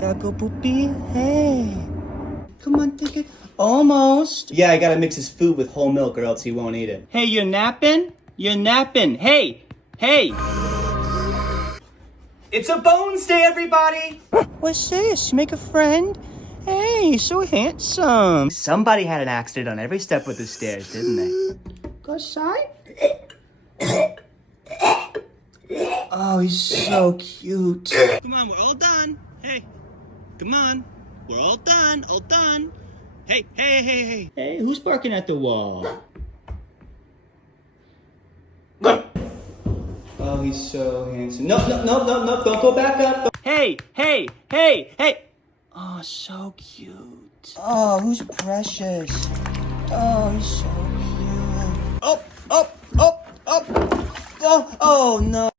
Gotta go poopy. Hey. Come on, take it. Almost. Yeah, I gotta mix his food with whole milk or else he won't eat it. Hey, you're napping? You're napping. Hey. Hey. It's a Bones Day, everybody. What's this? Make a friend? Hey, so handsome. Somebody had an accident on every step of the stairs, didn't they? Go outside. Oh, he's so cute. Come on, we're all done. Hey, come on. We're all done, all done. Hey, hey, hey, hey. Hey, who's barking at the wall? Oh, he's so handsome. No, don't go back up. Hey, hey, hey, hey. Oh, so cute. Oh, who's precious? Oh, he's so cute. Oh, no.